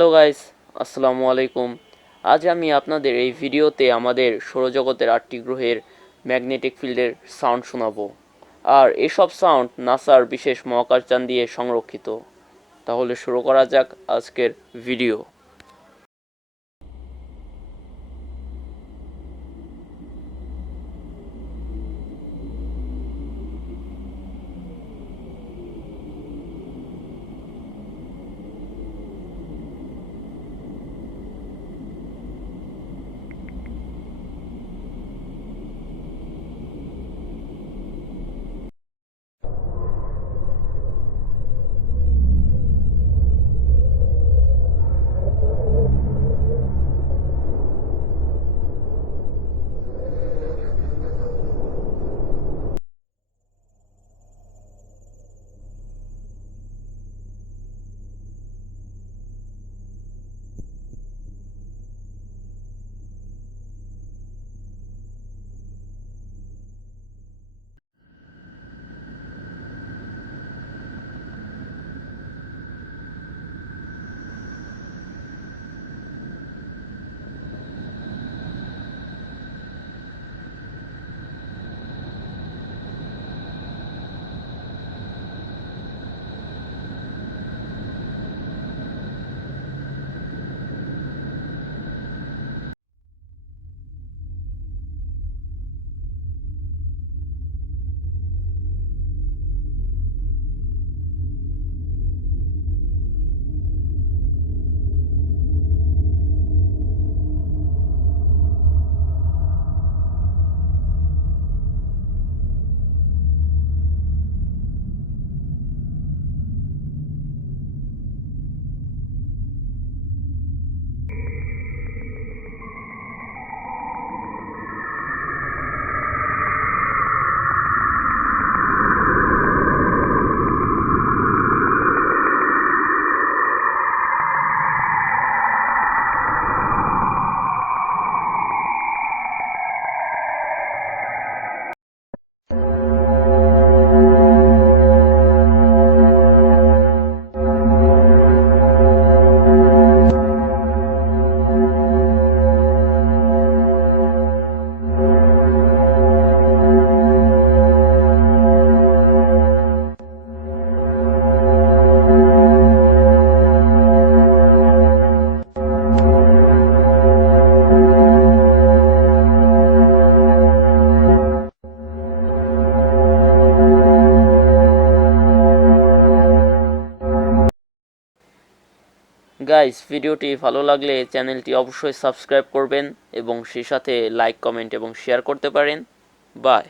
Hello guys, আসসালামু আলাইকুম। আজ আমি আপনাদের এই ভিডিওতে আমাদের সৌরজগতের 8টি গ্রহের ম্যাগনেটিক ফিল্ডের সাউন্ড শোনাবো। আর এসব সাউন্ড নাসার বিশেষ মহাকাশযান দিয়ে সংরক্ষিত। তাহলে শুরু করা যাক আজকের ভিডিও। গাইস, ভিডিওটি ভালো লাগলে চ্যানেলটি অবশ্যই সাবস্ক্রাইব করবেন এবং সেই সাথে লাইক, কমেন্ট এবং শেয়ার করতে পারেন। বাই।